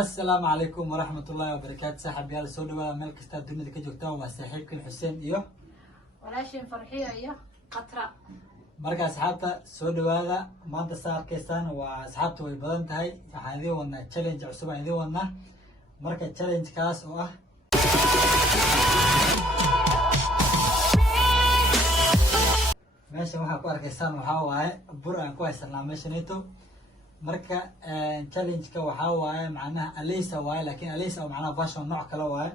السلام عليكم ورحمة الله وبركاته. صاحب يال سو دواada meel kasta dunida ka joogtaan waa saaxiibkan Xuseen iyo walaashin Farxiyo iyo Qatra. marka asxaabta soo dhawaada maanta saarkeysaan waa asxaabta way badan tahay waxaan idin wadnaa challenge cusub aan idin wadnaa marka challenge kaas oo ah meesha waxa ku arkaysaan waxa waaye bur aan ku haysanaa meeshanito marka challenge ka waxa waaye macnaha Alisa waaye laakiin Alisa oo macnaha version nooc kale waaye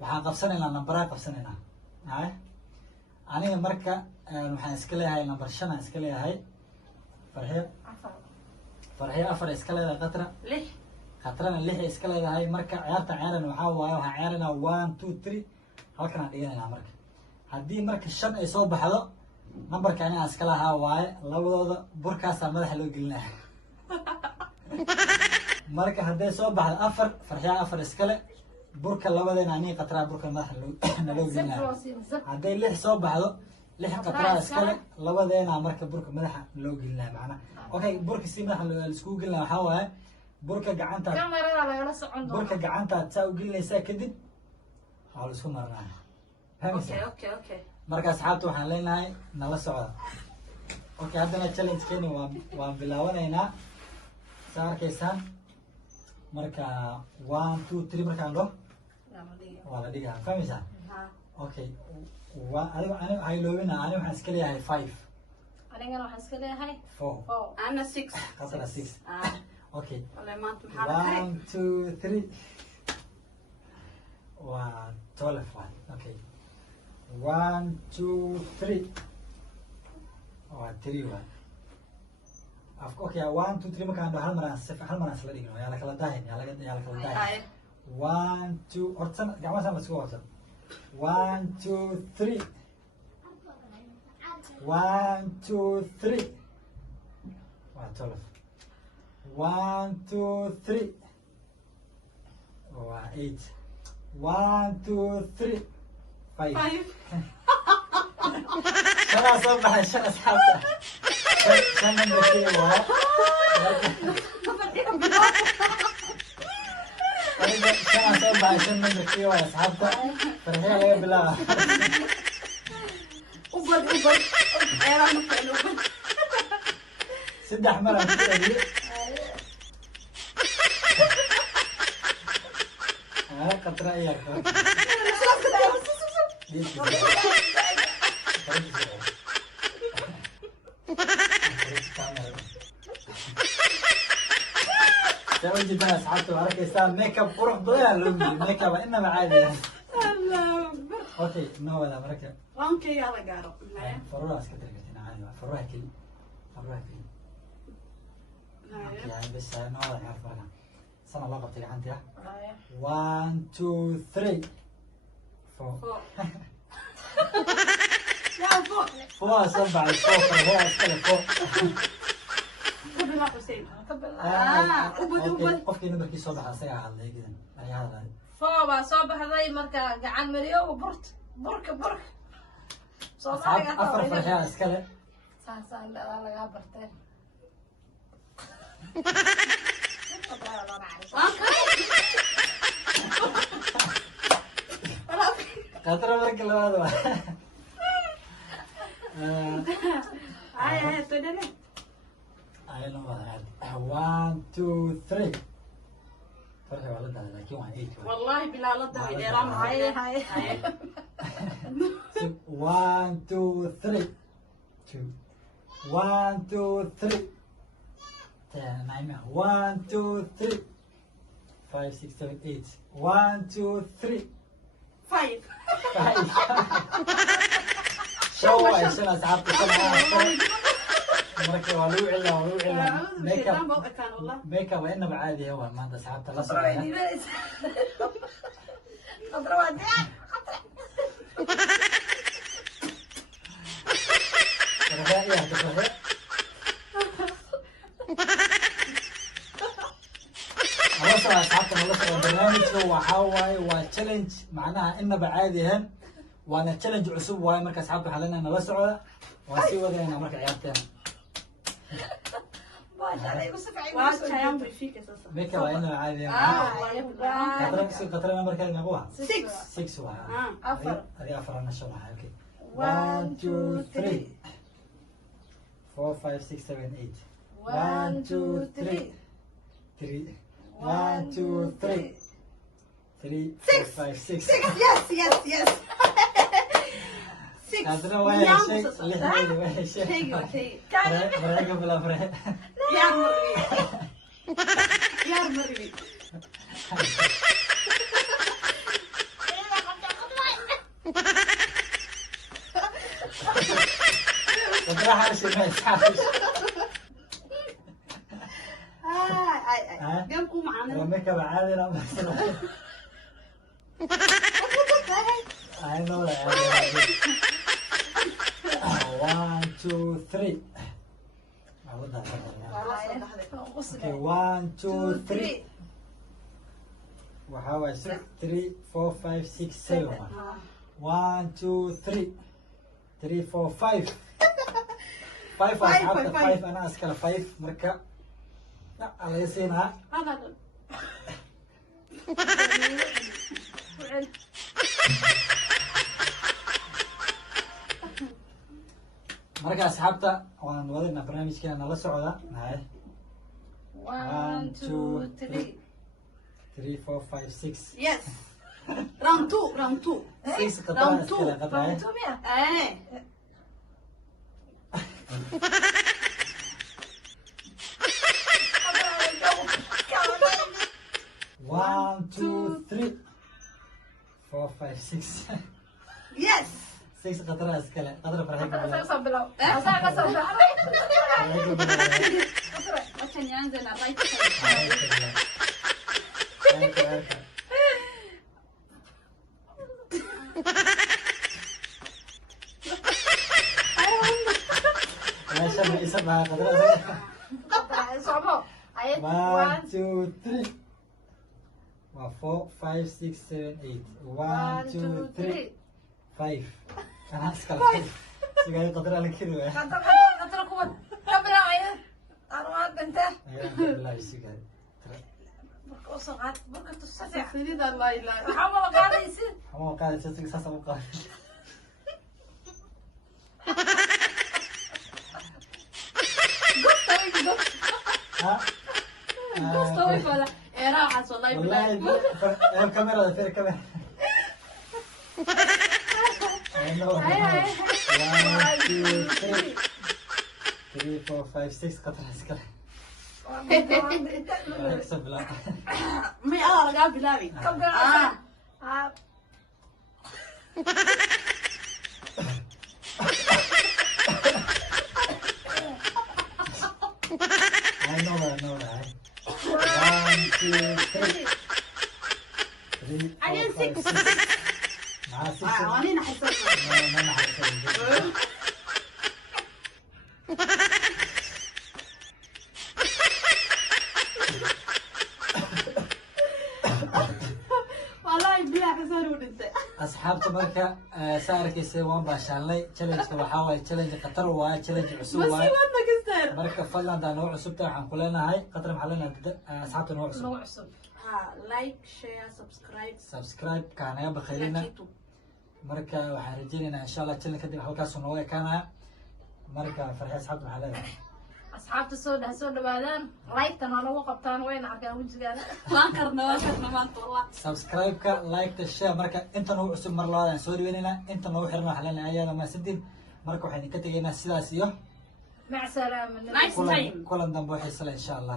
waxaan qabsanaynaa number qabsanaynaa aniga marka waxaan iska leeyahay number 5 aan iska leeyahay Farxiyo 4 iska leedahay Qatrana 6 iska leedahay marka ciyaarta ciyaarana waxa waaye waxaan ciyaarana 1 2 3 halkan aan dhiganayna marka haddii marka 5 ay soo baxdo numberka aniga iska lahaa waaye labadooda burkaas madaxa loo gelinaya marka hadday soo baxdo 4 Farxiyo 4 iska le burka labadeena aniga Qatra burka madaxa loo gelinaya hadday 6 soo baxdo 6 Qatra iska le labadeena marka burka madaxa loo gelinaya macna okay burka si madaxa la isku gelinaya waxa waaye burka gacanta kamarada lagala socon doono burka gacanta saa u gelinaysaa kadib waa la isku marnaa okay marka asxaabta waxaan leenahay nala socda okay haddana challenge keeni waan bilaawanaynaa saa arkaysaan marka 1 2 3 markaan dhaho waa la dhigaa fahmaysaa okay adiga hayloobina aniga waxaan iska leeyahay 5 anigana waxaan iska leeyahay 4 ana 6 Qatra 6 okay wala maanta maxaa 1 2 3 waa 12 okay 1 2 3 waa 3 waa okay 1 2 3 markaan dhaho hal mar aan isla dhigno yaa la kala daahin yaa la kala daahin 1 2 horta gacmaha la isku wato 1 2 3 1 2 3 waa 12 1 2 3 waa 8 1 2 3 5 شنو صبح شنو أصحابته شنو نبكي وها شنو صبح شنو نبكي وها أصحابته فرحية ليه بلا وبد ايرا مفعل وبد سد أحمر عم تقولي قطرة إياك سوي جدا أصحابته وعلى كيسان ميك اب قرح ضيع لومي ميك اب إنما عادي اوكي نو ولا بركة اوكي يلا قارو فروح اسكتر قلتنا عادي فروح كل يعني بس نو ولا يعرف انا سنة الله قبتك عندي 1 2 3 4 يا فوق فوق 7 فوق هو اسكتر فوق قبل ما حسين قبل وبد qofkii numberkii soo baxa isaga hadlay gidan ayaa hadlay fooba soo baxday marka gacan mariyo burka soo baxay afar Farxiyo iska le saasan laga bartay Qatra marka labaad waa ay tadane I don't know what 1 2 3 Farxiyo wala dhalay laakiin waa 8 والله بلا لطه ديران هاي 1 2 3 2 1 2 3 1 2 3 5 6 7 8 1 2 3 5 شو عشان أصحابك marka waa lagu celina make up inaba caadi ah waa maanta asxaabta la socda Qatra wadi barnaamijka waxaa waaye waa challenge macnaha inaba caadi ahaan waana challenge cusub waaye marka asxaabta waxaa leenahay nala socda waan sii wadaynaa marka ciyaarteena shalay igu safacay Wacha amplifika sasa. mika waa inuu caadi qatra markaa meequu ah 6 waa afar adi afar nasho waa okay 1 2 3 4 5 6 7 8 1 2 3 3 1 2 3 3 4 5 6 Yes. Six. qatra waa shay lixdeedi waa shay Shayga. Marega bila fare Yar marwi. qatra harshi ma isxaafish Ay. Gam ku macana. mika waa caadi la masala I know that. 1 2 3 Okay, 1 2 3 waxaa waay 3 4 5 6 7 1 2 3 3 4 5 5 asxaabta 5 anaa iskale 5 marka laga siinaa Hada. marka asxaabta waan wadana barnaamijkeena nala socda 1 2 3 3 4 5 6 Yes. Round 2. 6 qatra iskale qatra Tumia One, two, three, 4 5 6 Yes. 6 qatra iskale qatra farxad Asaga soo bilow asaga soo bilow Wacha nianze na right side. meesha ma isa baa qatra somo ayad 1 2 3 4 5 6 7 8 1 2 3 5 kana iskale sigay qatra la kiri waa qatra kuwa kabla ayad arwad banta billahi sigay marka soo qaad marka tusafic Sirida la ilaha. waxa ma qaadaysid ama qaad sasa u qaad ha Gusto way pala. Era waxaas wallahi wallahi billahi. kamera fir kamera I know. 1 2 3 3 4 5 6 qatra iskale sabla May ala laga bilaabi. kabla I know that. 1 2 3 3 I did 4 5 6. 6 مع 6 Wanina xisab. ما حسب Wallahi billahi xisab u dhintay. asxaabta marka saa arkaysa waan baashaalnay challenge-ka waxaa waaye challenge khatar waaye challenge cusub Basi waaye wada kastaan. marka fadlan hadaa noo cusubta waxaan ku leenahay qatar maxaa leenahay asxaabta noo cusub nagu cusub Ha, like, share, subscribe. subscribe kaanaga bakhaylina marka waxaan rajeynaynaa insha allah challenge kadib halkaasuu nooga ekaanaya marka farxi asxaabta maxaa leedahay asxaabta soo dhawaadaan like-tan waa lagu qabtaan wayna arkaan wejigaana Waan karna maanta wallah. subscribe-ka like-ta share marka inta nagu cusub mar labaad aan soo dhaweynaynaa inta nagu xiran waxaa leenahay ayaada mahadsantiin marka waxaan idinka tegaynaa sidaas iyo mac salaama Nice time. kulan dambe waxay sala insha allah